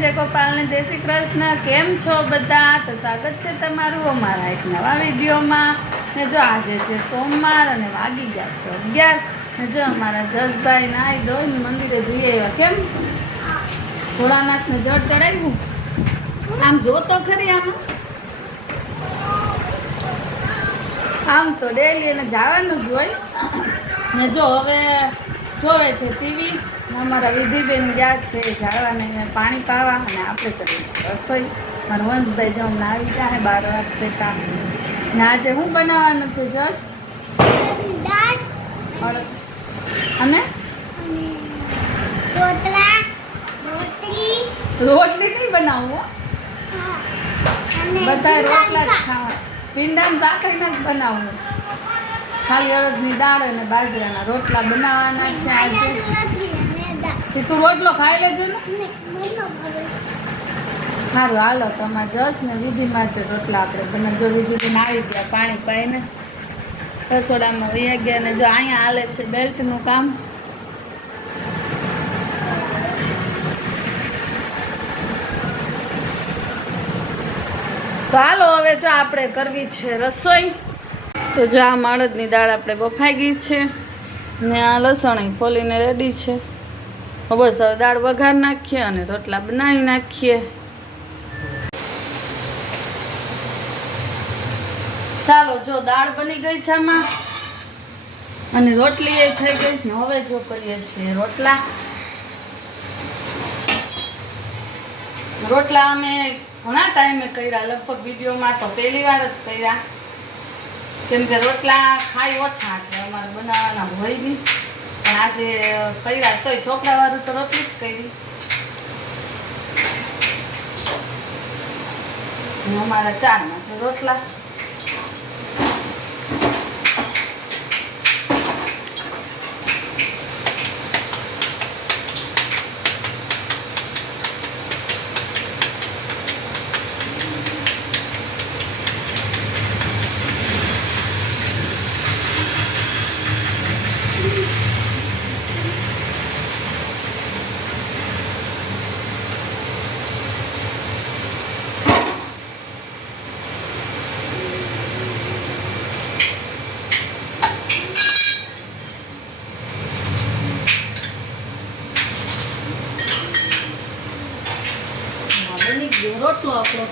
જય ગોપાલને જય શ્રી કૃષ્ણ. કેમ છો બધા? તો સ્વાગત છે તમારું અમારા એક નવા વિડીયોમાં. ને જો આજે છે સોમવાર અને વાગી ગયા છે અગિયાર. ને જો અમારા જસભાઈ નાઈ દો મંદિરે જઈએ એવા કેમ? ભોળાનાથને જળ ચડાવ્યું? આમ જો તો ખરી આમ? આમ તો ડેલી એને જવાનું જ હોય. ને જો હવે જોવે છે ટીવી. અમારા વિધિબેન ગયા છે ઝાડવાને મેં પાણી પાવા અને આપણે કરીએ છીએ રસોઈ. મારા વંશભાઈ જો હમણાં આવી જાય બાર વાગશે તા ને આજે હું બનાવવાનું છે જસ? દાળ અને? રોટલી નહીં બનાવવું હો. બધા રોટલા જ. ખાવા ભીંડાનું સાકરીને જ બનાવવું ખાલી અડદની દાળ અને બાજરાના રોટલા બનાવવાના છે આજે. કે તું રોટલો ખાઈ લેજે ને. હાલો. સારું હાલો તમારે જસ ને વિધિ માટે રોટલા આપણે બને. જો વિધિ આવી ગયા પાણી પાઈને રસોડામાં વહી ગયા ને જો અહીંયા હાલે છે બેલ્ટનું કામ. તો હાલો હવે જો આપણે કરવી છે રસોઈ. તો જો આ અડદની દાળ આપણે બફાઈ ગઈ છે ને આ લસણ ફોલીને રેડી છે. બસ હવે દાળ વઘાર નાખીએ અને રોટલા બનાવી નાખીએ. ચાલો, જો દાળ બની ગઈ છે આમાં, અને રોટલી એ થઈ ગઈ છે. હવે જો કરીએ છીએ રોટલા. રોટલા અમે ઘણા ટાઈમે કર્યા, લગભગ વિડીયોમાં તો પહેલી વાર જ કર્યા. કેમ કે રોટલા ખાઈ ઓછા એટલે અમારે બનાવવાના હોય નહીં. આજે કર્યા તોય છોકરાવાળું તો રોટલી જ કરી. અમારા ચારમાં રોટલા હા, બની ગયો રોટલો આપણો.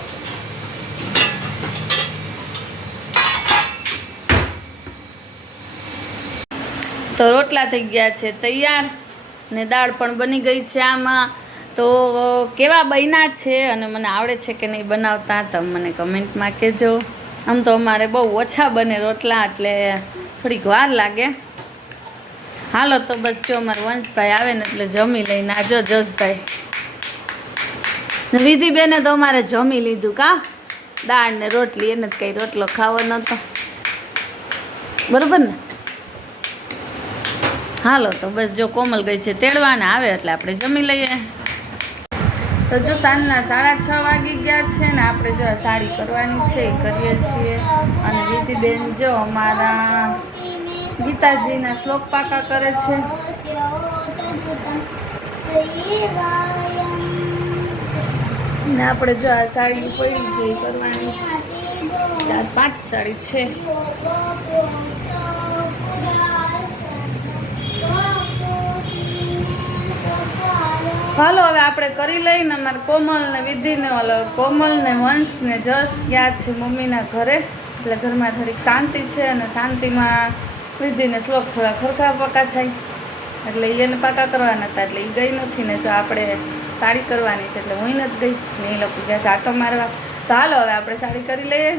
તો રોટલા થઈ ગયા છે તૈયાર ને દાળ પણ બની ગઈ છે આમાં. તો કેવા બન્યા છે અને મને આવડે છે કે નહીં બનાવતા તમે મને કમેન્ટમાં કહેજો. આમ તો અમારે બહુ ઓછા બને રોટલા એટલે થોડીક વાર લાગે. હાલો તો બસ જો અમારા વંશભાઈ આવે ને એટલે જમી લઈને આજો જસભાઈ. વિધિબેને તો અમારે જમી લીધું કા? દાળ ને રોટલી, એને જ કઈ રોટલો ખાવો નહોતો. બરોબર ને? હાલો, તો બસ જો કોમલ ગઈ છે તેડવાને આવે એટલે આપણે જમી લઈએ. તો જો સાંજના સાડા છ વાગી ગયા છે ને આપણે જો સાડી કરવાની છે, એ કરીએ છીએ. અને વિધિબેન જો અમારા ગીતાજીના શ્લોક પાકા કરે છે. ને આપણે જો આ સાડી પડી છે કરવાની ચાર પાંચ સાડી છે. હાલો, હવે આપણે કરી લઈને અમારે કોમલ ને વિધિ ને ઓલો કોમલ ને વંશ ને જસ ગયા છે મમ્મીના ઘરે. એટલે ઘરમાં થોડીક શાંતિ છે અને શાંતિમાં વિધિને શ્લોક થોડા ખરખા પાકા થાય. એટલે એને પાકા કરવાના હતા એટલે એ ગઈ નથી ને જો આપણે સાડી કરવાની છે એટલે હું નથી ગઈ. ને એ લોકો ગયા સાટો મારવા. તો હાલો હવે આપણે સાડી કરી લઈએ.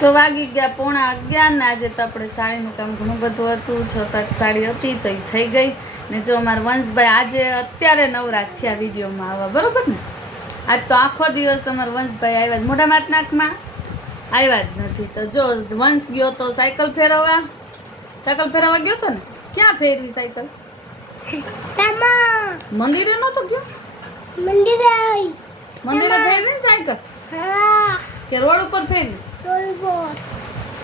જો વાગી ગયા પોણા અગિયારના આજે તો આપણે સાડીનું કામ ઘણું બધું હતું. છ સાત સાડી હતી તો એ થઈ ગઈ. ને જો અમારા વંશભાઈ આજે અત્યારે નવરાત થયા વિડીયોમાં આવવા બરોબર ને? આજ તો આખો દિવસ તમારો વંશભાઈ આવ્યા જ. મોઢા માતનાકમાં આવ્યા જ નથી. તો જો વંશ ગયો તો સાયકલ ફેરવવા? સાયકલ ફેરવવા ગયો તો ને? ક્યાં ફેરવી સાયકલ? મંદિરે નહોતો ગયો? મંદિરે આવી. મંદિરે ફેરવી ને સાયકલ? હા. કે રોડ ઉપર ફેરવી? રોલબોર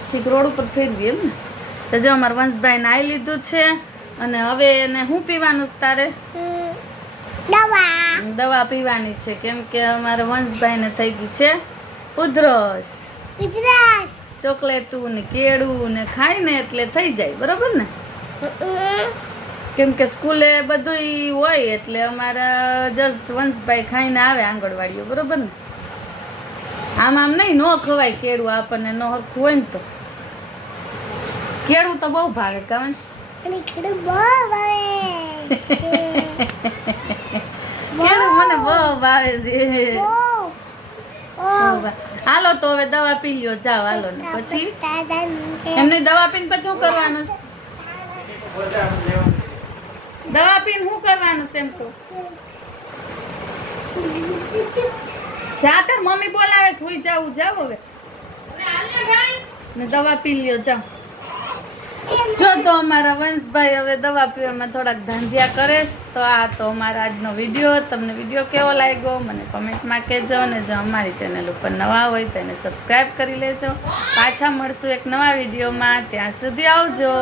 ઠીક રોડ ઉપર ફેરવી એમ ને? તો જો અમારા વંશભાઈ નાઈ લીધું છે અને હવે એને શું પીવાનું છે તારે? દવા. દવા પીવાની છે કેમ કે અમારા વંશભાઈને થઈ ગઈ છે ઉધરસ. ચોકલેટું ને કેળું ને ખાઈને એટલે થઈ જાય બરાબર ને? કેમ કે સ્કૂલે બધું હોય એટલે અમારા જસ્ટ વંશભાઈ ખાઈને આવે આંગણવાડીઓ બરોબર ને આમ આમ નહીં ન ખવાય કેળું આપણને ન હરખું હોય ને તો કેળું તો બહુ ભાગે કવંશ. કેળું મને બહુ ભાવે છે બહુ. બહુ ભાવે. હાલો તો હવે દવા પી લ્યો જાઓ હાલો ને પછી એમની દવા પીને પછી શું કરવાનું? દવા પીને શું કરવાનું છે એમ તો જા તાર મમ્મી બોલાવે સુઈ જાવું જાવ હવે. ને દવા પી લ્યો જાવ જો તો અમારા વંશભાઈ હવે દવા પીવામાં થોડાક ધાંધિયા કરે તો આ તો અમારા આજનો વીડિયો તમને વીડિયો કેવો લાગ્યો? મને કમેન્ટમાં કહેજો અને જો અમારી ચેનલ ઉપર નવા હોય તો એને સબસ્ક્રાઈબ કરી લેજો. પાછા મળશું એક નવા વિડીયોમાં. ત્યાં સુધી આવજો.